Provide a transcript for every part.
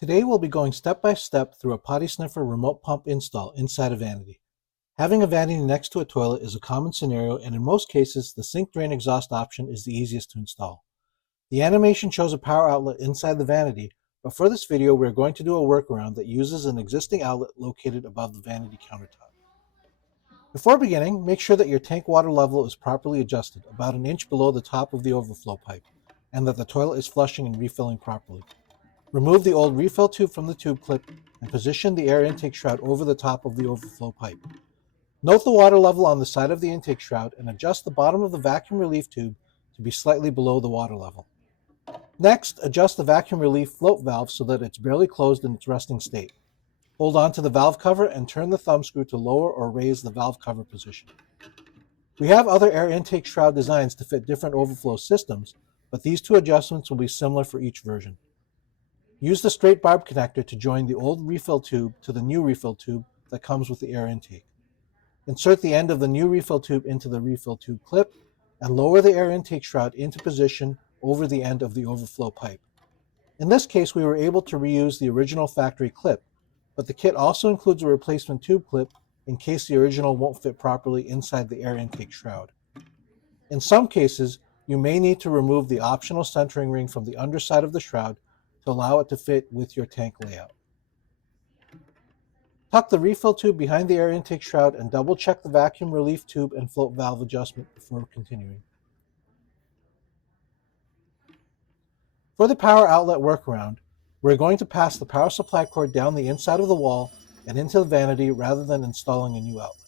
Today we'll be going step by step through a Potty Sniffer remote pump install inside a vanity. Having a vanity next to a toilet is a common scenario, and in most cases the sink drain exhaust option is the easiest to install. The animation shows a power outlet inside the vanity, but for this video we're going to do a workaround that uses an existing outlet located above the vanity countertop. Before beginning, make sure that your tank water level is properly adjusted, about an inch below the top of the overflow pipe, and that the toilet is flushing and refilling properly. Remove the old refill tube from the tube clip and position the air intake shroud over the top of the overflow pipe. Note the water level on the side of the intake shroud and adjust the bottom of the vacuum relief tube to be slightly below the water level. Next, adjust the vacuum relief float valve so that it's barely closed in its resting state. Hold on to the valve cover and turn the thumb screw to lower or raise the valve cover position. We have other air intake shroud designs to fit different overflow systems, but these two adjustments will be similar for each version. Use the straight barb connector to join the old refill tube to the new refill tube that comes with the air intake. Insert the end of the new refill tube into the refill tube clip and lower the air intake shroud into position over the end of the overflow pipe. In this case, we were able to reuse the original factory clip, but the kit also includes a replacement tube clip in case the original won't fit properly inside the air intake shroud. In some cases, you may need to remove the optional centering ring from the underside of the shroud to allow it to fit with your tank layout. Tuck the refill tube behind the air intake shroud and double check the vacuum relief tube and float valve adjustment before continuing. For the power outlet workaround, we're going to pass the power supply cord down the inside of the wall and into the vanity rather than installing a new outlet.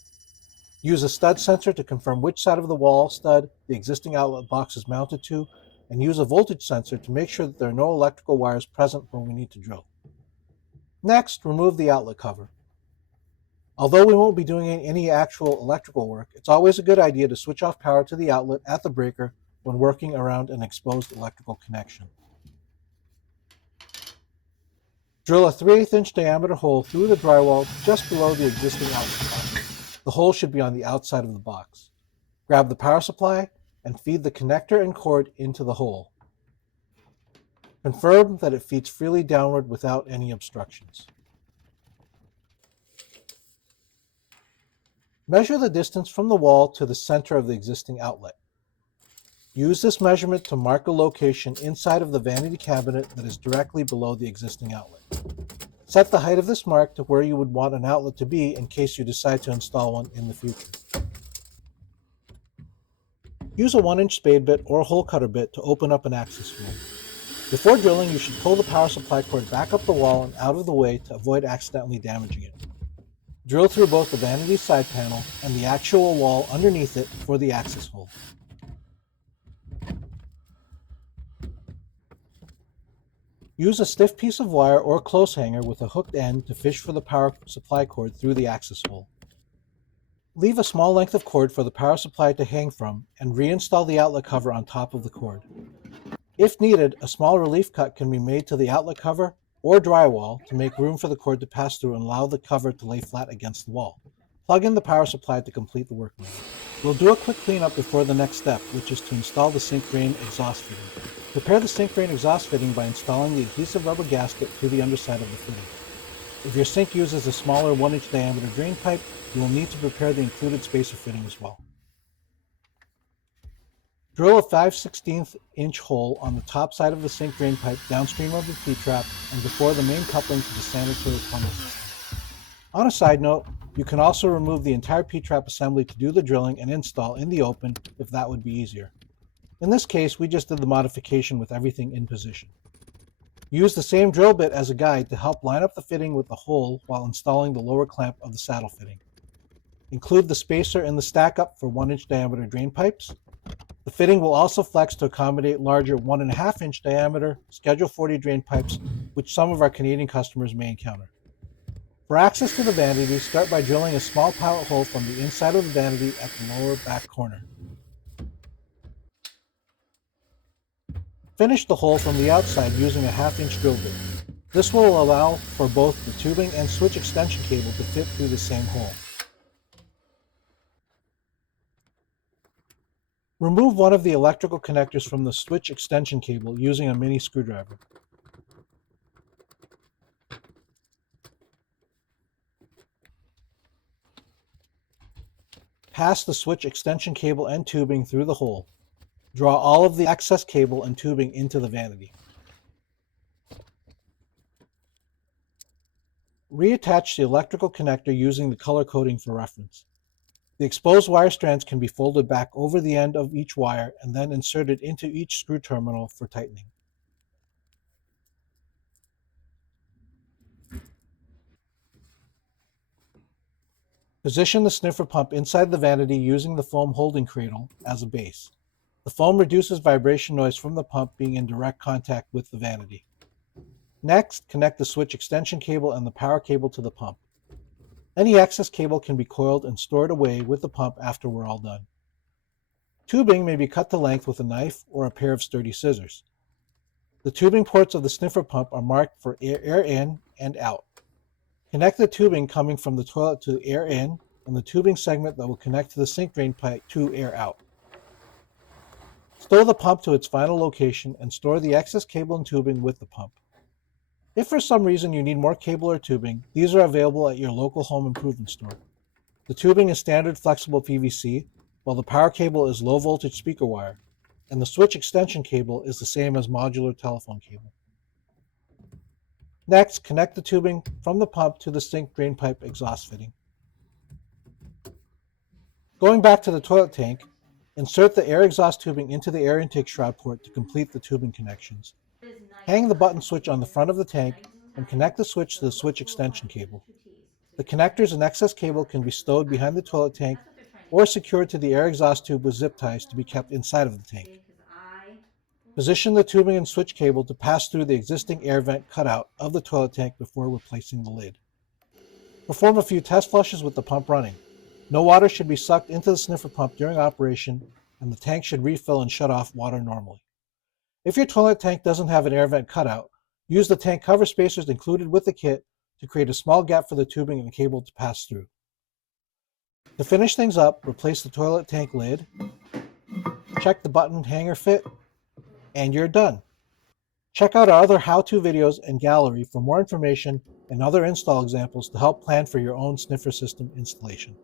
Use a stud sensor to confirm which side of the wall stud the existing outlet box is mounted to, and use a voltage sensor to make sure that there are no electrical wires present when we need to drill. Next, remove the outlet cover. Although we won't be doing any actual electrical work, it's always a good idea to switch off power to the outlet at the breaker when working around an exposed electrical connection. Drill a 3/8 inch diameter hole through the drywall just below the existing outlet box. The hole should be on the outside of the box. Grab the power supply and feed the connector and cord into the hole. Confirm that it feeds freely downward without any obstructions. Measure the distance from the wall to the center of the existing outlet. Use this measurement to mark a location inside of the vanity cabinet that is directly below the existing outlet. Set the height of this mark to where you would want an outlet to be in case you decide to install one in the future. Use a 1-inch spade bit or hole cutter bit to open up an access hole. Before drilling, you should pull the power supply cord back up the wall and out of the way to avoid accidentally damaging it. Drill through both the vanity side panel and the actual wall underneath it for the access hole. Use a stiff piece of wire or clothes hanger with a hooked end to fish for the power supply cord through the access hole. Leave a small length of cord for the power supply to hang from and reinstall the outlet cover on top of the cord. If needed, a small relief cut can be made to the outlet cover or drywall to make room for the cord to pass through and allow the cover to lay flat against the wall. Plug in the power supply to complete the work. We'll do a quick cleanup before the next step, which is to install the sink drain exhaust fitting. Prepare the sink drain exhaust fitting by installing the adhesive rubber gasket to the underside of the fitting. If your sink uses a smaller 1-inch diameter drain pipe, you will need to prepare the included spacer fitting as well. Drill a 5/16 inch hole on the top side of the sink drain pipe downstream of the P-trap and before the main coupling to the sanitary plumbing system. On a side note, you can also remove the entire P-trap assembly to do the drilling and install in the open if that would be easier. In this case, we just did the modification with everything in position. Use the same drill bit as a guide to help line up the fitting with the hole while installing the lower clamp of the saddle fitting. Include the spacer in the stack-up for 1-inch diameter drain pipes. The fitting will also flex to accommodate larger 1.5-inch diameter Schedule 40 drain pipes, which some of our Canadian customers may encounter. For access to the vanity, start by drilling a small pilot hole from the inside of the vanity at the lower back corner. Finish the hole from the outside using a 1/2-inch drill bit. This will allow for both the tubing and switch extension cable to fit through the same hole. Remove one of the electrical connectors from the switch extension cable using a mini screwdriver. Pass the switch extension cable and tubing through the hole. Draw all of the excess cable and tubing into the vanity. Reattach the electrical connector using the color coding for reference. The exposed wire strands can be folded back over the end of each wire and then inserted into each screw terminal for tightening. Position the sniffer pump inside the vanity using the foam holding cradle as a base. The foam reduces vibration noise from the pump being in direct contact with the vanity. Next, connect the switch extension cable and the power cable to the pump. Any excess cable can be coiled and stored away with the pump after we're all done. Tubing may be cut to length with a knife or a pair of sturdy scissors. The tubing ports of the sniffer pump are marked for air in and out. Connect the tubing coming from the toilet to air in and the tubing segment that will connect to the sink drain pipe to air out. Stow the pump to its final location and store the excess cable and tubing with the pump. If for some reason you need more cable or tubing, these are available at your local home improvement store. The tubing is standard flexible PVC, while the power cable is low voltage speaker wire, and the switch extension cable is the same as modular telephone cable. Next, connect the tubing from the pump to the sink drain pipe exhaust fitting. Going back to the toilet tank, insert the air exhaust tubing into the air intake shroud port to complete the tubing connections. Hang the button switch on the front of the tank and connect the switch to the switch extension cable. The connectors and excess cable can be stowed behind the toilet tank or secured to the air exhaust tube with zip ties to be kept inside of the tank. Position the tubing and switch cable to pass through the existing air vent cutout of the toilet tank before replacing the lid. Perform a few test flushes with the pump running. No water should be sucked into the sniffer pump during operation, and the tank should refill and shut off water normally. If your toilet tank doesn't have an air vent cutout, use the tank cover spacers included with the kit to create a small gap for the tubing and cable to pass through. To finish things up, replace the toilet tank lid, check the button hanger fit, and you're done. Check out our other how-to videos and gallery for more information and other install examples to help plan for your own sniffer system installation.